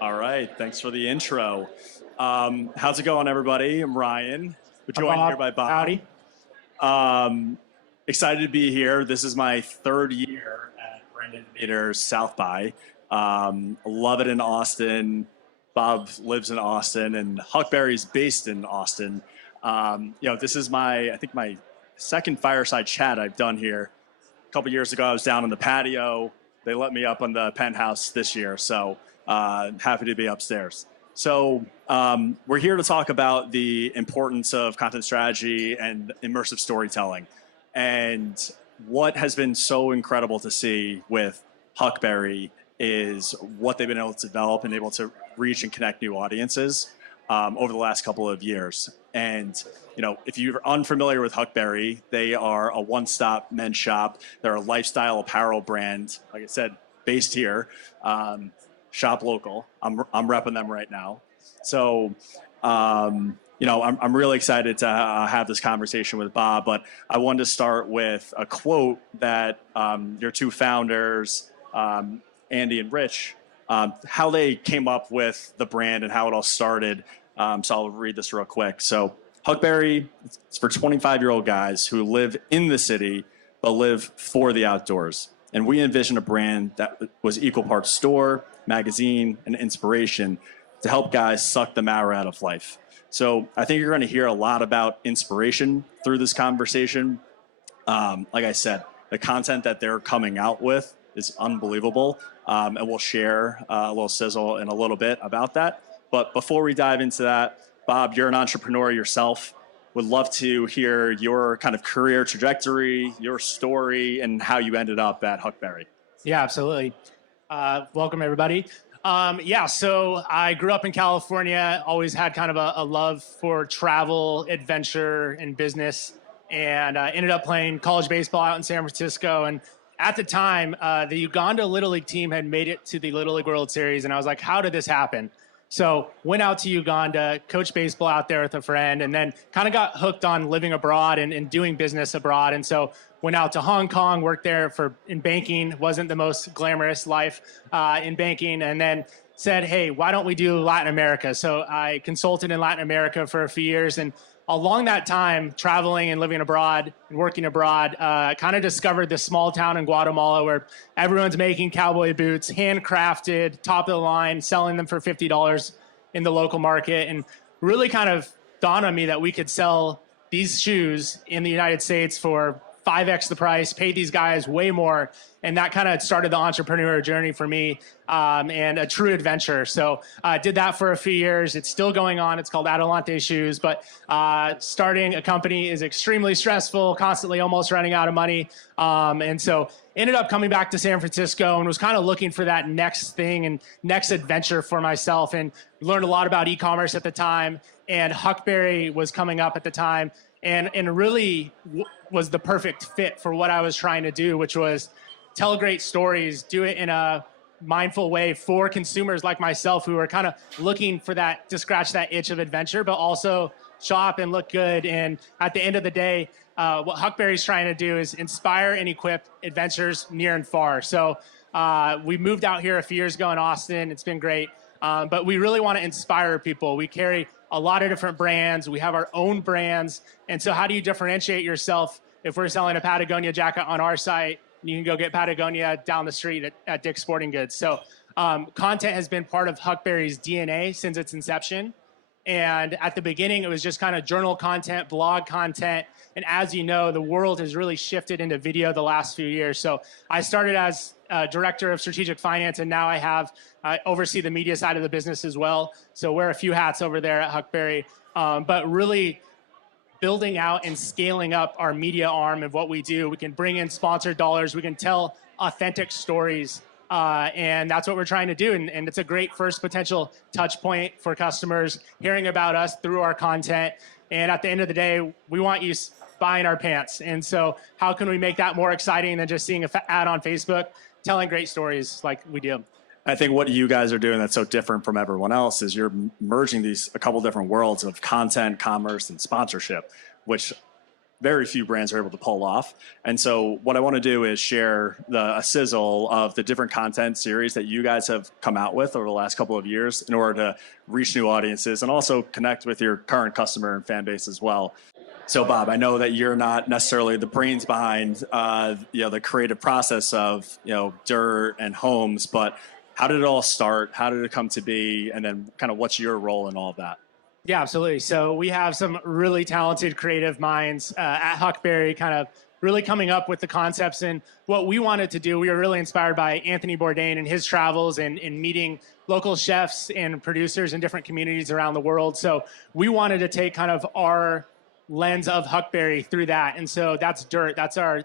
All right, thanks for the intro. How's it going, everybody? I'm Ryan. We're joined here by Bob. Howdy. Excited to be here. This is my third year at Innovators South by. Love it in Austin. Bob lives in Austin, and Huckberry's based in Austin. This is I think my second fireside chat I've done here. A couple years ago, I was down on the patio. They let me up on the penthouse this year, so happy to be upstairs. So we're here to talk about the importance of content strategy and immersive storytelling. And what has been so incredible to see with Huckberry is what they've been able to develop and able to reach and connect new audiences over the last couple of years. And if you're unfamiliar with Huckberry, they are a one-stop men's shop. They're a lifestyle apparel brand, like I said, based here. Shop local. I'm repping them right now. So, I'm really excited to have this conversation with Bob, but I wanted to start with a quote that your two founders, Andy and Rich, how they came up with the brand and how it all started. So I'll read this real quick. So Huckberry, it's for 25-year-old guys who live in the city, but live for the outdoors. And we envisioned a brand that was equal parts store, magazine, and inspiration to help guys suck the marrow out of life. So I think you're going to hear a lot about inspiration through this conversation. Like I said, the content that they're coming out with is unbelievable. And we'll share a little sizzle in a little bit about that. But before we dive into that, Bob, you're an entrepreneur yourself. Would love to hear your kind of career trajectory, your story, and how you ended up at Huckberry. Yeah, absolutely. Welcome, everybody. So I grew up in California, always had kind of a love for travel, adventure, and business, and ended up playing college baseball out in San Francisco. And at the time, the Uganda Little League team had made it to the Little League World Series, and I was like, how did this happen? So went out to Uganda, coached baseball out there with a friend, and then kind of got hooked on living abroad and doing business abroad. And so went out to Hong Kong, worked there in banking. Wasn't the most glamorous life in banking. And then said, hey, why don't we do Latin America? So I consulted in Latin America for a few years. And along that time, traveling and living abroad and working abroad, kind of discovered this small town in Guatemala where everyone's making cowboy boots, handcrafted, top of the line, selling them for $50 in the local market. And really kind of dawned on me that we could sell these shoes in the United States for 5x the price, pay these guys way more. And that kind of started the entrepreneur journey for me and a true adventure. So I did that for a few years. It's still going on. It's called Adelante Shoes. But starting a company is extremely stressful, constantly almost running out of money. And so ended up coming back to San Francisco and was kind of looking for that next thing and next adventure for myself, and learned a lot about e-commerce at the time. And Huckberry was coming up at the time and really was the perfect fit for what I was trying to do, which was tell great stories, do it in a mindful way for consumers like myself who are kind of looking for that, to scratch that itch of adventure, but also shop and look good. And at the end of the day, what Huckberry's trying to do is inspire and equip adventures near and far. So we moved out here a few years ago in Austin. It's been great. But we really want to inspire people. We carry a lot of different brands. We have our own brands. And so how do you differentiate yourself? If we're selling a Patagonia jacket on our site, you can go get Patagonia down the street at Dick's Sporting Goods. So content has been part of Huckberry's DNA since its inception. And at the beginning, it was just kind of journal content, blog content. And as you know, the world has really shifted into video the last few years. So I started as director of strategic finance, and now I oversee the media side of the business as well. So wear a few hats over there at Huckberry. But really building out and scaling up our media arm of what we do. We can bring in sponsored dollars. We can tell authentic stories. And that's what we're trying to do. And it's a great first potential touch point for customers hearing about us through our content. And at the end of the day, we want you buying our pants. And so how can we make that more exciting than just seeing an ad on Facebook, telling great stories like we do? I think what you guys are doing that's so different from everyone else is you're merging a couple different worlds of content, commerce, and sponsorship, which very few brands are able to pull off. And so what I want to do is share a sizzle of the different content series that you guys have come out with over the last couple of years in order to reach new audiences and also connect with your current customer and fan base as well. So Bob, I know that you're not necessarily the brains behind the creative process of Dirt and Homes, but how did it all start? How did it come to be? And then kind of what's your role in all of that? Yeah, absolutely. So we have some really talented creative minds at Huckberry, kind of really coming up with the concepts. And what we wanted to do, we were really inspired by Anthony Bourdain and his travels and meeting local chefs and producers in different communities around the world. So we wanted to take kind of our lens of Huckberry through that. And so that's Dirt. That's our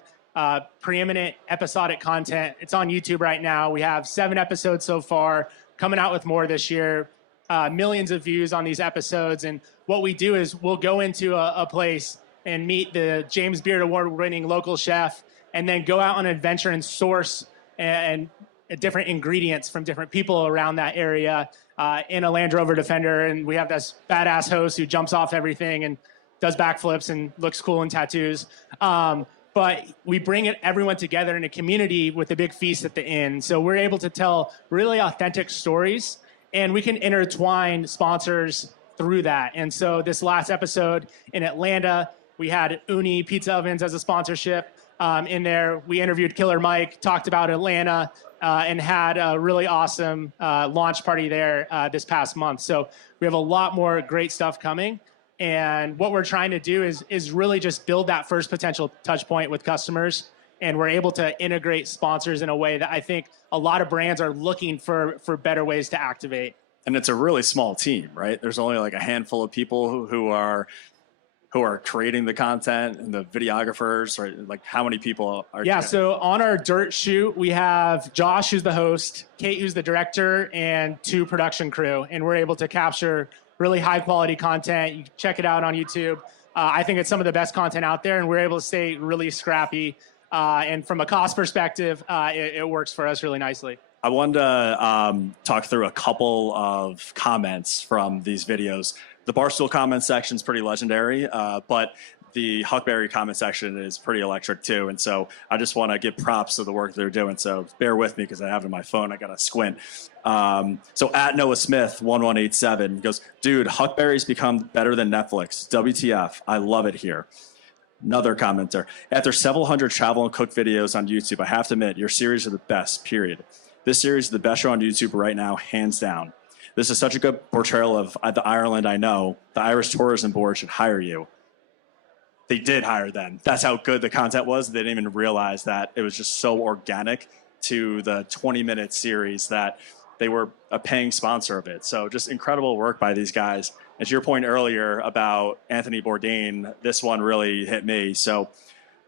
preeminent episodic content. It's on YouTube right now. We have 7 episodes so far, coming out with more this year. Millions of views on these episodes. And what we do is we'll go into a place and meet the James Beard Award-winning local chef and then go out on an adventure and source and different ingredients from different people around that area in a Land Rover Defender. And we have this badass host who jumps off everything and does backflips and looks cool in tattoos. But we bring everyone together in a community with a big feast at the end. So we're able to tell really authentic stories, and we can intertwine sponsors through that. And so this last episode in Atlanta, we had Uni Pizza Ovens as a sponsorship in there. We interviewed Killer Mike, talked about Atlanta, and had a really awesome launch party there this past month. So we have a lot more great stuff coming. And what we're trying to do is really just build that first potential touch point with customers. And we're able to integrate sponsors in a way that I think a lot of brands are looking for better ways to activate. And it's a really small team, right? There's only like a handful of people who are creating the content and the videographers, right? Like how many people are? Yeah, so on our Dirt shoot, we have Josh, who's the host, Kate, who's the director, and 2 production crew. And we're able to capture really high quality content. You can check it out on YouTube. I think it's some of the best content out there, and we're able to stay really scrappy. And from a cost perspective, it works for us really nicely. I wanted to talk through a couple of comments from these videos. The Barstool comment section is pretty legendary, but the Huckberry comment section is pretty electric too. And so I just want to give props to the work they're doing. So bear with me because I have it on my phone. I got to squint. So at Noah Smith 1187 goes, dude, Huckberry's become better than Netflix. WTF. I love it here. Another commenter. After several hundred travel and cook videos on YouTube, I have to admit, your series are the best, period. This series is the best show on YouTube right now, hands down. This is such a good portrayal of the Ireland I know. The Irish Tourism Board should hire you. They did hire them. That's how good the content was. They didn't even realize that it was just so organic to the 20-minute series that they were a paying sponsor of it. So just incredible work by these guys. And to your point earlier about Anthony Bourdain, this one really hit me. So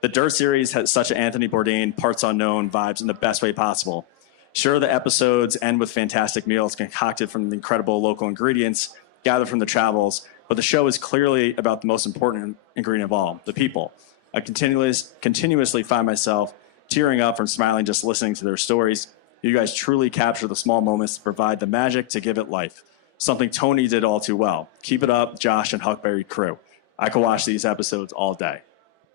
the Dirt series has such an Anthony Bourdain, parts unknown vibes in the best way possible. Sure, the episodes end with fantastic meals concocted from the incredible local ingredients gathered from the travels, but the show is clearly about the most important ingredient of all, the people. I continuously find myself tearing up from smiling just listening to their stories. You guys truly capture the small moments to provide the magic to give it life. Something Tony did all too well. Keep it up, Josh and Huckberry crew. I could watch these episodes all day.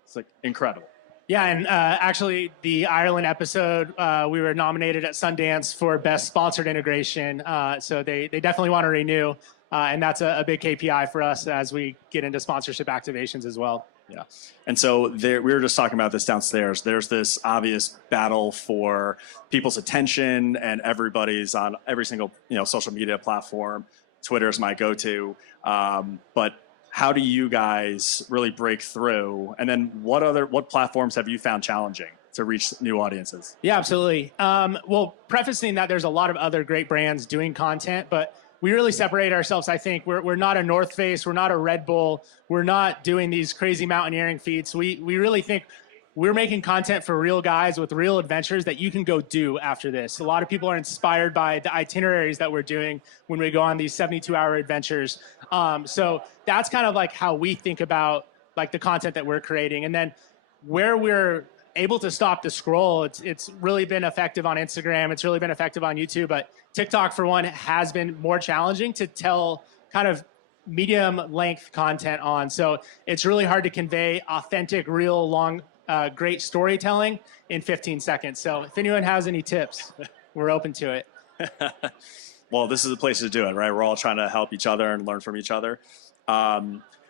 It's like incredible. Yeah, and actually the Ireland episode, we were nominated at Sundance for Best Sponsored Integration. So they definitely want to renew. And that's a big KPI for us as we get into sponsorship activations as well. Yeah. And so we were just talking about this downstairs. There's this obvious battle for people's attention, and everybody's on every single social media platform. Twitter is my go-to. But how do you guys really break through? And then what platforms have you found challenging to reach new audiences? Yeah, absolutely. Well, prefacing that, there's a lot of other great brands doing content, but we really separate ourselves. I think we're not a North Face, we're not a Red Bull, we're not doing these crazy mountaineering feats. We really think we're making content for real guys with real adventures that you can go do after this. A lot of people are inspired by the itineraries that we're doing when we go on these 72-hour adventures. So that's kind of like how we think about like the content that we're creating. And then where we're able to stop the scroll, it's really been effective on Instagram. It's really been effective on YouTube. But TikTok, for one, has been more challenging to tell kind of medium length content on. So it's really hard to convey authentic, real, long, great storytelling in 15 seconds. So if anyone has any tips, we're open to it. Well, this is the place to do it, right? We're all trying to help each other and learn from each other.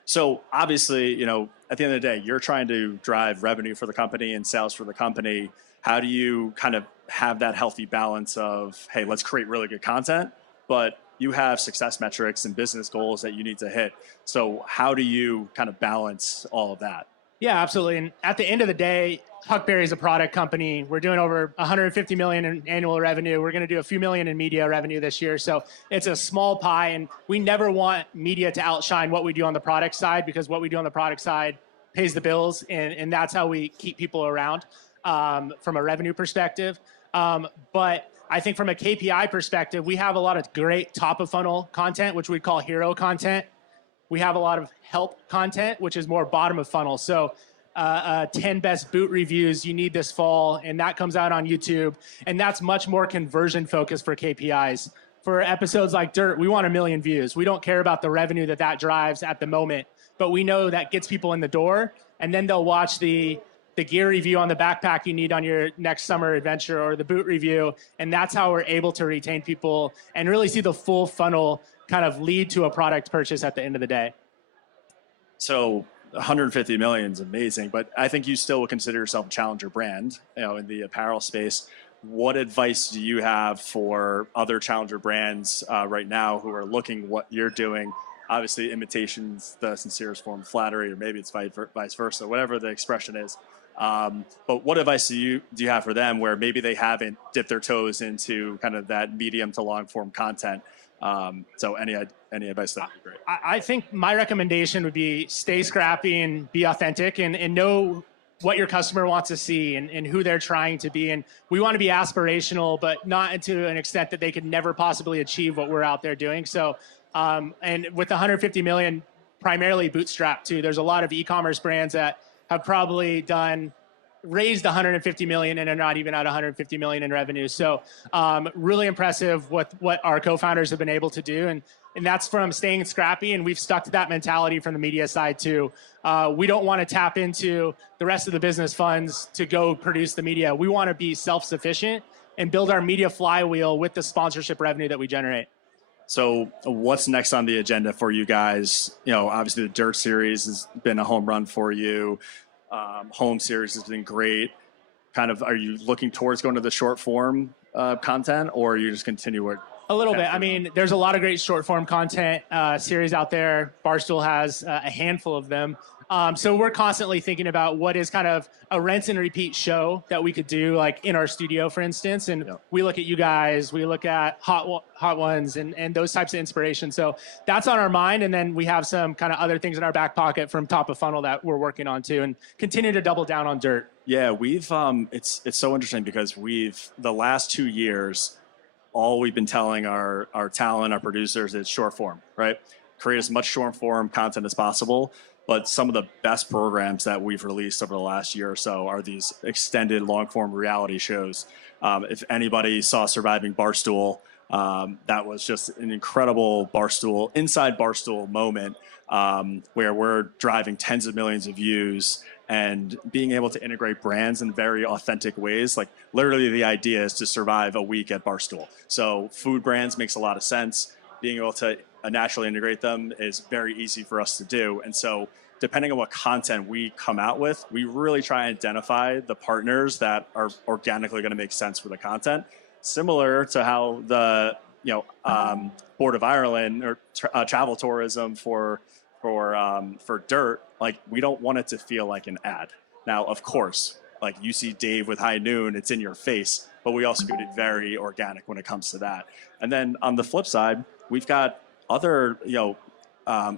So obviously, you know, at the end of the day, you're trying to drive revenue for the company and sales for the company. How do you kind of have that healthy balance of, hey, let's create really good content, but you have success metrics and business goals that you need to hit. So how do you kind of balance all of that? Yeah, absolutely. And at the end of the day, Huckberry is a product company. We're doing over 150 million in annual revenue. We're going to do a few million in media revenue this year. So it's a small pie, and we never want media to outshine what we do on the product side, because what we do on the product side pays the bills, and that's how we keep people around from a revenue perspective. But I think from a KPI perspective, we have a lot of great top of funnel content, which we call hero content. We have a lot of help content, which is more bottom of funnel. So 10 best boot reviews you need this fall, and that comes out on YouTube. And that's much more conversion focused for KPIs. For episodes like Dirt, we want 1 million views. We don't care about the revenue that drives at the moment, but we know that gets people in the door, and then they'll watch the gear review on the backpack you need on your next summer adventure, or the boot review. And that's how we're able to retain people and really see the full funnel kind of lead to a product purchase at the end of the day. So 150 million is amazing, but I think you still would consider yourself a challenger brand, you know, in the apparel space. What advice do you have for other challenger brands right now who are looking what you're doing? Obviously, imitation's the sincerest form of flattery, or maybe it's vice versa, whatever the expression is. But what advice do you have for them where maybe they haven't dipped their toes into kind of that medium to long form content? So any advice, that would be great. I think my recommendation would be stay scrappy and be authentic, and know what your customer wants to see and who they're trying to be. And we want to be aspirational, but not to an extent that they could never possibly achieve what we're out there doing. So, and with 150 million, primarily bootstrapped too. There's a lot of e-commerce brands that have probably raised 150 million and are not even at 150 million in revenue. So really impressive what our co-founders have been able to do. And that's from staying scrappy, and we've stuck to that mentality from the media side too. We don't want to tap into the rest of the business funds to go produce the media. We want to be self-sufficient and build our media flywheel with the sponsorship revenue that we generate. So what's next on the agenda for you guys? You know, obviously the Dirt series has been a home run for you. Home series has been great. Kind of, are you looking towards going to the short form content, or you just continue it? A little bit. I mean, there's a lot of great short form content series out there. Barstool has a handful of them. So we're constantly thinking about what is kind of a rinse and repeat show that we could do, like in our studio, for instance. And we look at you guys, we look at hot ones and those types of inspiration. So that's on our mind. And then we have some kind of other things in our back pocket from top of funnel that we're working on too, and continue to double down on Dirt. Yeah, we've it's so interesting because the last 2 years, all we've been telling our talent, our producers, is short form, right? Create as much short form content as possible. But some of the best programs that we've released over the last year or so are these extended long form reality shows. If anybody saw Surviving Barstool, that was just an incredible inside Barstool moment where we're driving tens of millions of views and being able to integrate brands in very authentic ways. Like literally the idea is to survive a week at Barstool. So food brands makes a lot of sense. Being able to naturally integrate them is very easy for us to do. And so depending on what content we come out with, we really try and identify the partners that are organically going to make sense for the content. Similar to how the Board of Ireland or travel tourism for Dirt, like we don't want it to feel like an ad. Now, of course, like you see Dave with High Noon, it's in your face, but we also keep it very organic when it comes to that. And then on the flip side, we've got other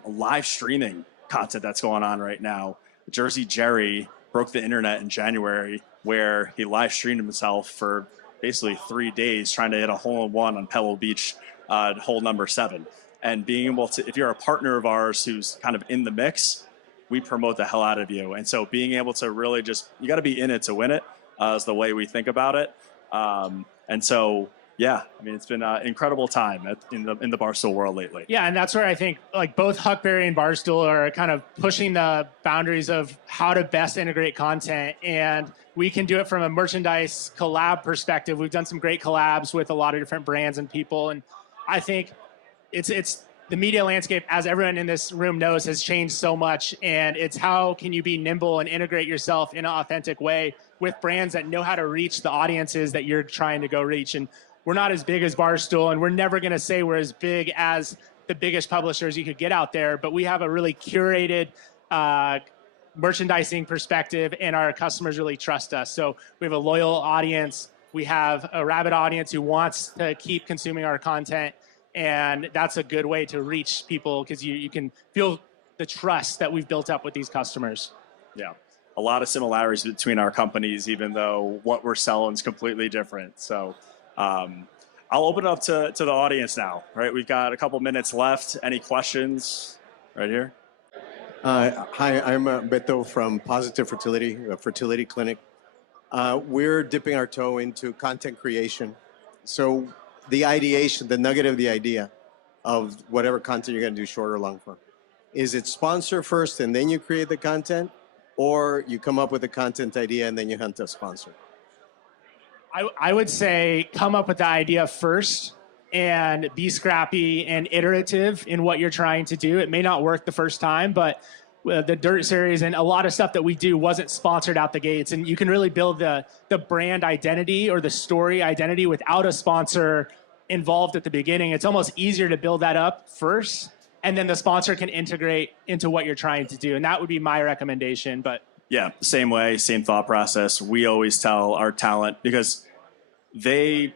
live streaming content that's going on right now. Jersey Jerry broke the internet in January, where he live streamed himself for basically 3 days trying to hit a hole-in-one on Pebble Beach, hole number 7. And being able to, if you're a partner of ours who's kind of in the mix, we promote the hell out of you. And so being able to really you got to be in it to win it is the way we think about it. And so yeah, I mean, it's been an incredible time in the Barstool world lately. Yeah, and that's where I think like both Huckberry and Barstool are kind of pushing the boundaries of how to best integrate content. And we can do it from a merchandise collab perspective. We've done some great collabs with a lot of different brands and people. And I think it's the media landscape, as everyone in this room knows, has changed so much. And it's how can you be nimble and integrate yourself in an authentic way with brands that know how to reach the audiences that you're trying to go reach. And we're not as big as Barstool, and we're never going to say we're as big as the biggest publishers you could get out there, but we have a really curated merchandising perspective, and our customers really trust us. So we have a loyal audience. We have a rabid audience who wants to keep consuming our content, and that's a good way to reach people because you can feel the trust that we've built up with these customers. Yeah, a lot of similarities between our companies, even though what we're selling is completely different. So I'll open it up to the audience now, right? We've got a couple minutes left. Any questions right here? Hi, I'm Beto from Positive Fertility, a fertility clinic. We're dipping our toe into content creation. So the ideation, the nugget of the idea of whatever content you're going to do, short or long form, is it sponsor first and then you create the content, or you come up with a content idea and then you hunt a sponsor? I would say come up with the idea first and be scrappy and iterative in what you're trying to do. It may not work the first time, but the Dirt series and a lot of stuff that we do wasn't sponsored out the gates. And you can really build the brand identity or the story identity without a sponsor involved at the beginning. It's almost easier to build that up first, and then the sponsor can integrate into what you're trying to do. And that would be my recommendation. But yeah, same way, same thought process. We always tell our talent, because they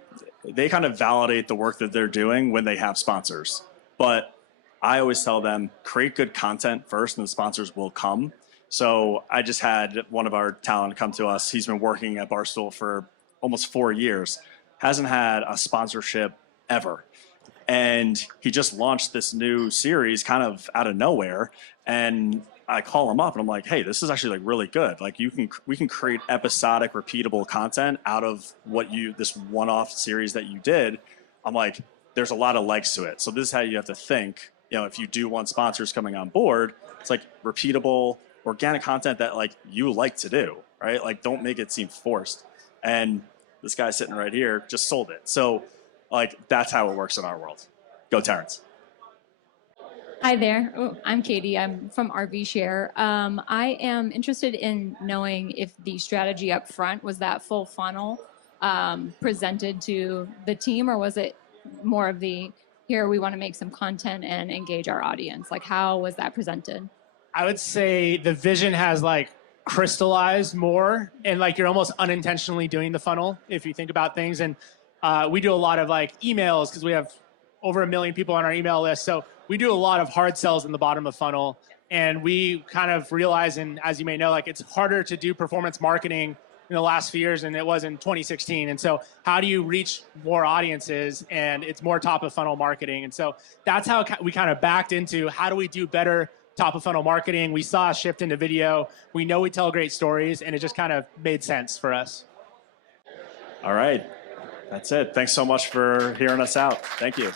kind of validate the work that they're doing when they have sponsors. But I always tell them, create good content first and the sponsors will come. So I just had one of our talent come to us. He's been working at Barstool for almost 4 years, hasn't had a sponsorship ever. And he just launched this new series kind of out of nowhere. And I call him up and I'm like, hey, this is actually like really good. Like we can create episodic, repeatable content out of this one-off series that you did. I'm like, there's a lot of legs to it. So this is how you have to think. You know, if you do want sponsors coming on board, it's like repeatable, organic content that like you like to do, right? Like don't make it seem forced. And this guy sitting right here just sold it. So like that's how it works in our world. Go Terrence. Hi there. Oh, I'm Katie. I'm from RV Share. I am interested in knowing if the strategy up front was that full funnel presented to the team, or was it more of the here we want to make some content and engage our audience? Like how was that presented? I would say the vision has like crystallized more, and like you're almost unintentionally doing the funnel if you think about things. And we do a lot of like emails because we have over 1 million people on our email list. So we do a lot of hard sells in the bottom of funnel. And we kind of realize, and as you may know, like it's harder to do performance marketing in the last few years than it was in 2016. And so how do you reach more audiences? And it's more top of funnel marketing. And so that's how we kind of backed into how do we do better top of funnel marketing. We saw a shift into video. We know we tell great stories, and it just kind of made sense for us. All right. That's it. Thanks so much for hearing us out. Thank you.